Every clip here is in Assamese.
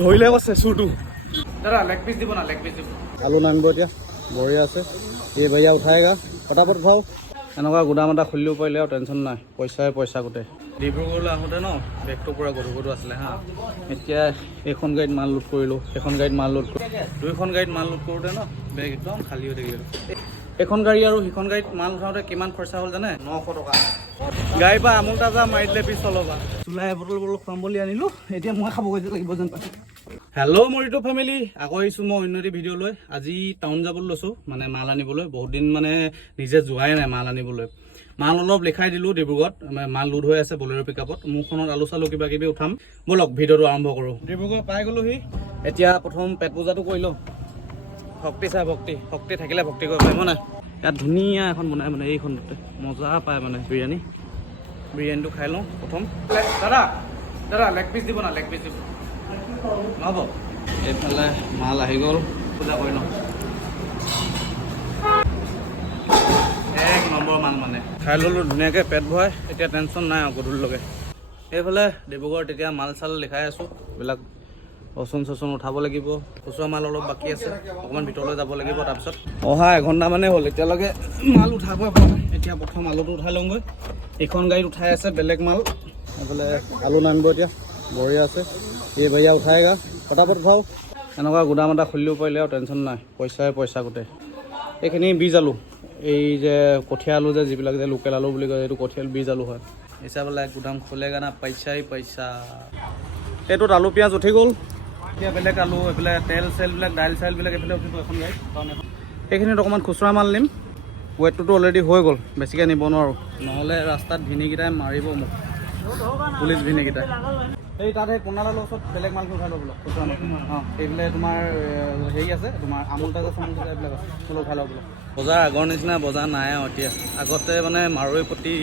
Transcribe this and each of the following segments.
ধৰিলে কৈছে চুৰটো দাদা লেগ পিচ দিব না লেগ পিচ দিব আলু নামিব এতিয়া বঢ়িয়া আছে এই ভैया উঠায়েগা ফটাফট উঠাও এনেকুৱা গুদাম এটা খুলিব পাৰিলে আৰু টেনশ্যন নাই পইচা গোটেই ডিব্ৰুগড়লৈ আহোঁতে ন বেগটো পূৰা গধুৰ আছিলে হা এতিয়া এইখন গাড়ীত মাল লোড কৰিলোঁ এখন গাড়ীত মাল লোড কৰিলোঁ দুইখন গাড়ীত মাল লোড কৰোঁতে ন বেগ একদম খালী হৈ থাকিলোঁ এখন গাড়ী আৰু সিখন গাড়ীত মাল উঠাওঁতে কিমান খৰচা হ'ল জানে 900 টকা গাড়ীৰ পৰা আমুল তাজা মাৰি দিলে পিছ চলাবা চুলাই বটল খুৱাম বুলি আনিলোঁ এতিয়া মই খাব লাগিব যেন পাইছোঁ হেল্ল' মোৰ ইউটিউব ফেমিলি আকৌ আহিছোঁ মই অন্য এটি ভিডিঅ' লৈ আজি টাউন যাবলৈ লৈছোঁ মানে মাল আনিবলৈ বহুত দিন মানে নিজে যোৱাই নাই মাল আনিবলৈ মাল অলপ লিখাই দিলোঁ ডিব্ৰুগড়ত মাল লোড হৈ আছে বলেৰ' পিকআপত মোৰখনত আলু চালু কিবা কিবি উঠাম ব'লক ভিডিঅ'টো আৰম্ভ কৰোঁ ডিব্ৰুগড় পাই গ'লোহি এতিয়া প্ৰথম পেট পূজাটো কৰি লওঁ ভক্তি চাই ভক্তি থাকিলে ভক্তি কৰিব পাৰিম নাই ইয়াত ধুনীয়া এখন বনাই মানে এইখনতে মজা পায় মানে বিৰিয়ানীটো খাই লওঁ প্ৰথম দাদা লেগ পিচ দিব না লেগ পিচ দিব নহ'ব এইফালে মাল আহি গ'ল পূজা কৰি লওঁ এক নম্বৰ মাল মানে খাই ল'লোঁ ধুনীয়াকৈ পেট ভৰাই এতিয়া টেনশ্যন নাই আৰু গধূলিলৈকে এইফালে ডিব্ৰুগড়ত এতিয়া মাল চাল লিখাই আছোঁ এইবিলাক ৰচুন চচুন উঠাব লাগিব খুচুৰা মাল অলপ বাকী আছে অকণমান ভিতৰলৈ যাব লাগিব তাৰপিছত অহা এঘণ্টা মানে হ'ল এতিয়ালৈকে মাল উঠাব এতিয়া প্ৰথম আলুটো উঠাই লওঁগৈ এইখন গাড়ীত উঠাই আছে বেলেগ মাল এইফালে আলু নামিব এতিয়া বঢ়িয়া আছে এই ভैया উঠায়েগা ফটাফট উঠাও এনেকুৱা গুদাম এটা খুলিব পাৰিলে আৰু টেনশ্যন নাই পইচা গোটেই এইখিনি বীজ আলু এই যে কঠীয়া আলু যে যিবিলাক যে লোকেল আলু বুলি কয় এইটো কঠীয়া বীজ আলু হয় হিচাপে গুদাম খোলেগা না পইচা এইটোত আলু পিঁয়াজ উঠি গ'ল এতিয়া বেলেগ আলু এইফালে তেল চেলবিলাক দাইল চাইলবিলাক এইফালে উঠিব এখন গাড়ী এইখিনিত অকণমান খুচুৰা মাল নিম ৱেটটোতো অলৰেডি হৈ গ'ল বেছিকৈ নিব নোৱাৰোঁ নহ'লে ৰাস্তাত ভিনিকেইটাই মাৰিব মোক পুলিচ ভিনিকেইটাই এই তাত সেই পোনালালৰ ওচৰত বেলেগ মালটো উঠাই ল'ব খুচুৰা মাল অঁ এইফালে তোমাৰ হেৰি আছে তোমাৰ আমুল তাজা চামুল তাজা এইবিলাক আছে বোলো উঠাই ল'ব বজাৰ আগৰ নিচিনা বজাৰ নাই আৰু এতিয়া আগতে মানে মাৰৈপতি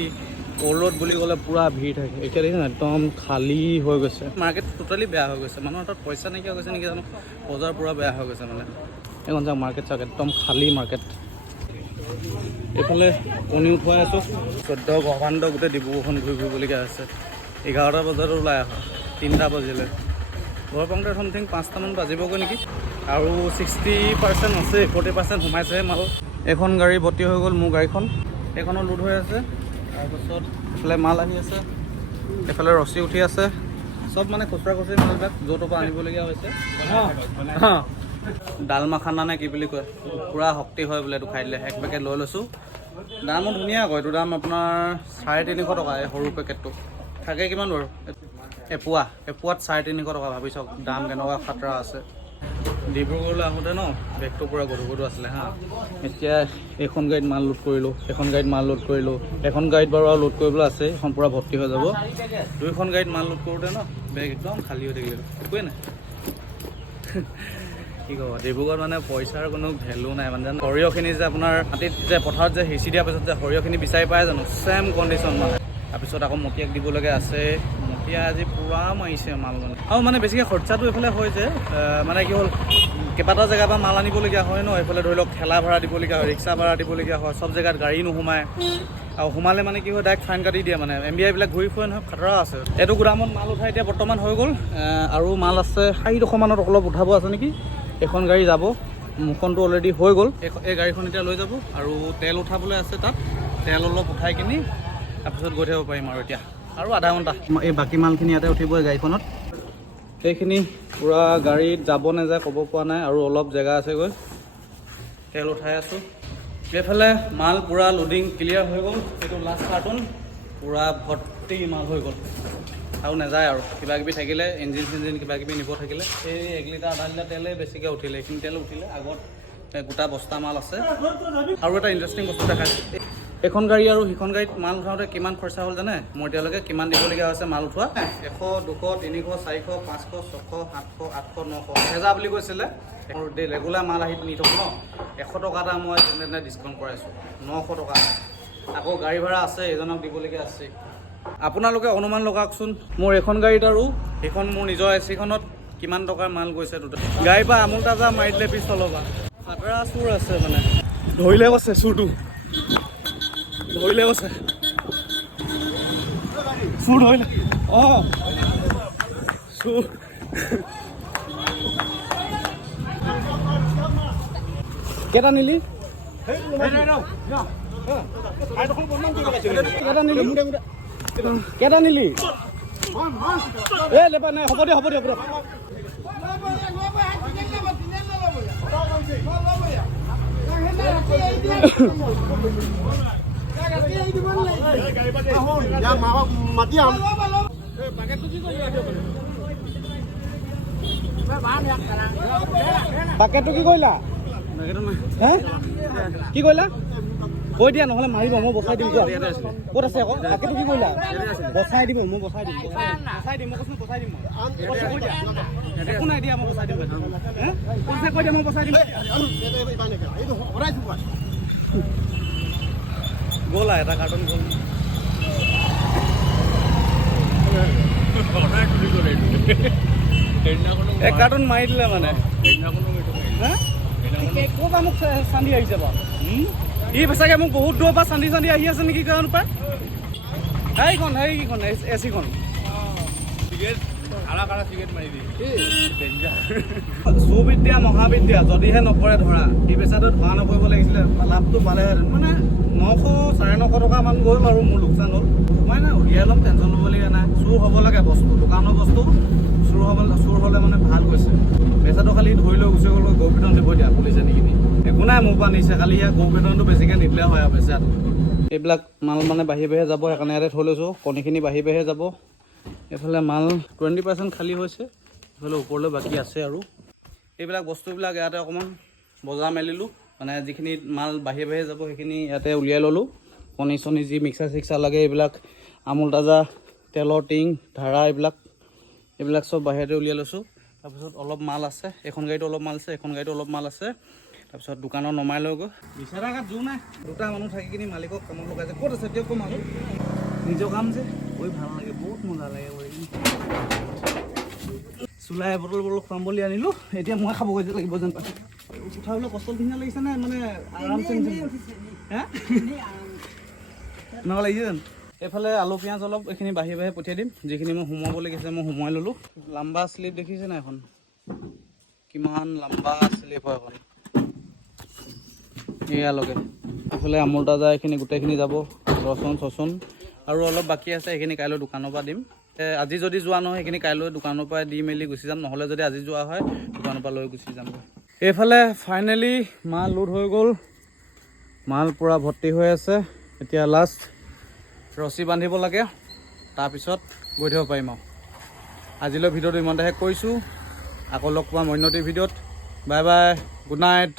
কলত বুলি ক'লে পূৰা ভিৰ থাকে এতিয়া দেখিছে একদম খালী হৈ গৈছে মাৰ্কেট টোটেলি বেয়া হৈ গৈছে মানুহৰ তাত পইচা নাইকিয়া হৈ গৈছে নেকি জানো বজাৰ পূৰা বেয়া হৈ গৈছে মানে এইখন যাওক মাৰ্কেট চাওক একদম খালী মাৰ্কেট এইফালে কণী উঠুৱাই আছোঁ 14 ঘণ্ট গোটেই ডিব্ৰুগড়খন ঘূৰি ফুৰিবলগীয়া হৈছে 11টা বজাত ওলাই আহোঁ 3টা বাজিলে ঘৰ পাওঁতে চামথিং 5টামান বাজিবগৈ নেকি আৰু 60% আছে 40% সোমাইছেহে মাল এখন গাড়ী ভৰ্তি হৈ গ'ল মোৰ গাড়ীখন এইখনো লোড হৈ আছে তাৰপাছত এইফালে মাল আহি আছে এইফালে ৰছী উঠি আছে চব মানে খুচুৰা মালবিলাক য'ৰ পৰা আনিবলগীয়া হৈছে ডাল মাখানা নে কি বুলি কয় পূৰা শক্তি হয় বোলে এইটো খাই দিলে এক পেকেট লৈ লৈছোঁ দামো ধুনীয়া আকৌ এইটো দাম আপোনাৰ 350 টকা এই সৰু পেকেটটো থাকে কিমান বাৰু এপোৱাত 350 টকা ভাবি চাওক দাম কেনেকুৱা খাতৰা আছে ডিব্ৰুগড়লৈ আহোঁতে ন বেগটো পূৰা গধুৰ আছিলে হা এতিয়া এইখন গাড়ীত মাল লোড কৰিলোঁ এখন গাড়ীত বাৰু আৰু লোড কৰিবলৈ আছে এখন পূৰা ভৰ্তি হৈ যাব দুইখন গাড়ীত মাল লোড কৰোঁতে ন বেগ একদম খালী হৈ থাকিলোঁ একোৱেই নাই কি ক'ব ডিব্ৰুগড়ত মানে পইচাৰ কোনো ভেলু নাই মানে জানো সৰিয়হখিনি যে আপোনাৰ মাটিত যে পথাৰত যে সিঁচি দিয়াৰ পিছত যে সৰিয়হখিনি বিচাৰি পায় জানো ছেম কণ্ডিশ্যন মানে তাৰপিছত আকৌ মতিয়াক দিবলগীয়া আছে মতিয়া আজি পূৰা মাৰিছে মাল মানে আৰু মানে বেছিকৈ খৰচাটো এইফালে হয় যে মানে কি হ'ল কেইবাটা জেগাৰ পৰা মাল আনিবলগীয়া হয় ন এইফালে ধৰি লওক ঠেলা ভাড়া দিবলগীয়া হয় ৰিক্সা ভাড়া দিবলগীয়া হয় চব জেগাত গাড়ী নোসোমায় আৰু সোমালে মানে কি হয় ডাইৰেক্ট ফাইন কাটি দিয়ে মানে MBIবিলাক ঘূৰি ফুৰে নহয় খাতৰা আছে এইটো গুদামত মাল উঠাই এতিয়া বৰ্তমান হৈ গ'ল আৰু মাল আছে 60 মানত অলপ উঠাব আছে নেকি এখন গাড়ী যাব মোৰখনটো অলৰেডি হৈ গ'ল এই গাড়ীখন এতিয়া লৈ যাব আৰু তেল উঠাবলৈ আছে তাত তেল অলপ উঠাই কিনি তাৰপিছত গৈ থাকিব পাৰিম আৰু এতিয়া আৰু আধা ঘণ্টা এই বাকী মালখিনি ইয়াতে উঠিব এই গাড়ীখনত সেইখিনি পূৰা গাড়ীত যাব নাযায় ক'ব পৰা নাই আৰু অলপ জেগা আছেগৈ তেল উঠাই আছোঁ এইফালে মাল পূৰা লোডিং ক্লিয়াৰ হৈ গ'ল এইটো লাষ্ট কাৰ্টুন পূৰা ভৰ্তি মাল হৈ গ'ল আৰু নাযায় আৰু কিবাকিবি থাকিলে ইঞ্জিন কিবাকিবি নিব থাকিলে এই 1 লিটাৰ আধা লিটাৰ তেলে বেছিকৈ উঠিলে এইখিনি তেল উঠিলে আগত গোটা বস্তা মাল আছে আৰু এটা ইণ্টাৰেষ্টিং বস্তু দেখাইছোঁ এখন গাড়ী আৰু সিখন গাড়ীত মাল উঠাওঁতে কিমান খৰচা হ'ল জানে মই এতিয়ালৈকে কিমান দিবলগীয়া হৈছে মাল উঠোৱা 100 200 300 400 500 600 700 800 900 1000 বুলি কৈছিলে ৰেগুলাৰ মাল আহি নি থাকোঁ ন 100 টকা এটা মই যেনে ডিছকাউণ্ট কৰাইছোঁ 900 টকা আকৌ গাড়ী ভাড়া আছে এজনক দিবলগীয়া আছে আপোনালোকে অনুমান লগাওকচোন মোৰ এখন গাড়ীত আৰু সেইখন মোৰ নিজৰ এচিখনত কিমান টকাৰ মাল গৈছে দুটা গাড়ীৰ পৰা আমুল তাজা মাৰি দিলে পিছ চলাবা খাতৰা চুৰ আছে মানে ধৰিলে কৈছে চুৰটো ধৰিলে কৈছে চুৰ ধৰিলে আছো। কেইটা নিলি? কেইটা নিলি? এ লেপা নাই, হ'ব দিয়ক হ'ব দিয়ক। বাকেটটো কি কৰিলা? কি কৰিলা? কৈ দিয়া নহ'লে মাৰিব, মই বচাই দিম। ক'ত আছে আকৌ? বাকেটটো কি কৰিলা? বচাই দিব, মই বচাই দিম। বচাই দিম, মই কৈছোঁ বচাই দিম। একো নাই দিয়া, মই বচাই দিম। পইচা কৈ দিয়া, মই বচাই দিম। গ'লা এটা কাৰ্টুন গ'ল। এক কাৰ্টুন মাৰি দিলে মানে। ক'ৰ পৰা মোক চান্দি আহিছে বাৰু? ই সঁচাকৈ মোক বহুত দূৰৰ পৰা চান্দি আহি আছে নেকি কাৰণ পায়। সেইখন সেইকেইখন এ চিখন সুবিদ্যা মহাবিদ্যা যদিহে নপৰে ধৰা, এই পেচাটো ধৰা নপৰিব লাগিছিলে, লাভটো পালেহেঁতেন। মানে 900-950 টকা মান গ'ল আৰু মোৰ লোকচান হ'ল। মই নাই উলিয়াই ল'ম, টেনশ্যন ল'বলগীয়া নাই। চুৰ হ'ব লাগে বস্তু, দোকানৰ বস্তু চুৰ হ'লে মানে ভাল হৈছে। পেচাটো খালি ধৰি লৈ গুচি গ'ল, গৰু পিটন দিব দিয়া পুলিচে নিকিনি। একো নাই মোৰ পৰা নিছে, খালি ইয়াৰ গৰু পিটনটো বেছিকৈ নিদিলে হয় আৰু পেচাটো। এইবিলাক মাল মানে বাঢ়ি যাব, সেইকাৰণে ইয়াতে থৈ লৈছোঁ। কণীখিনি বাঢ়ি যাব। এইফালে মাল 20% খালী হৈছে, এইফালে ওপৰলৈ বাকী আছে। আৰু এইবিলাক বস্তুবিলাক ইয়াতে অকণমান বজাৰ মেলিলোঁ, মানে যিখিনি মাল বাঢ়ি যাব সেইখিনি ইয়াতে উলিয়াই ল'লোঁ। কণী চণী যি মিক্সাৰ লাগে, এইবিলাক আমুল তাজা তেলৰ টিং ধাৰা এইবিলাক চব বাহিৰতে উলিয়াই লৈছোঁ। তাৰপিছত অলপ মাল আছে, এখন গাড়ীটো অলপ মাল আছে, এখন গাড়ীটো অলপ মাল আছে। তাৰপিছত দোকানত নমাই লৈ গৈ বিচাৰা গাত জোৰ নাই, দুটা মানুহ থাকি কিনি মালিকক কামত লগাইছে। ক'ত আছে দিয়ক কম আৰু নিজৰ কাম যে কৰি ভাল লাগে, বহুত মজা লাগে কৰি। চুলাই বটল খুৱাম বুলি আনিলোঁ, এতিয়া মই খাবগৈ লাগিব যেন পাইছোঁ। উঠাবলৈ কষ্ট ধুনীয়া লাগিছে নে মানে আৰামছে এনেকুৱা লাগিছে জানো? এইফালে আলু পিঁয়াজ অলপ এইখিনি বাঢ়ি পঠিয়াই দিম। যিখিনি মই সোমোৱাব লাগিছে মই সোমোৱাই ল'লোঁ। লাম্বা শ্লিপ দেখিছে নাই এখন? কিমান লাম্বা শ্লিপ হয় এখন, এয়ালৈকে। এইফালে আমুল তাজা এইখিনি গোটেইখিনি যাব, ৰচুন আৰু অলপ বাকী আছে, সেইখিনি কাইলৈ দোকানৰ পৰা দিম। আজি যদি যোৱা নহয় সেইখিনি কাইলৈ দোকানৰ পৰা দি মেলি গুচি যাম, নহ'লে যদি আজি যোৱা হয় দোকানৰ পৰা লৈ গুচি যাম। এইফালে ফাইনেলি মাল লোড হৈ গ'ল, মাল পূৰা ভৰ্তি হৈ আছে। এতিয়া লাষ্ট ৰছী বান্ধিব লাগে, তাৰপিছত গৈ থাকিব পাৰিম আৰু। আজিলৈ ভিডিঅ'টো ইমানতে শেষ কৰিছোঁ, আকৌ লগ পাম অন্য এটি ভিডিঅ'ত। Bye bye, good night.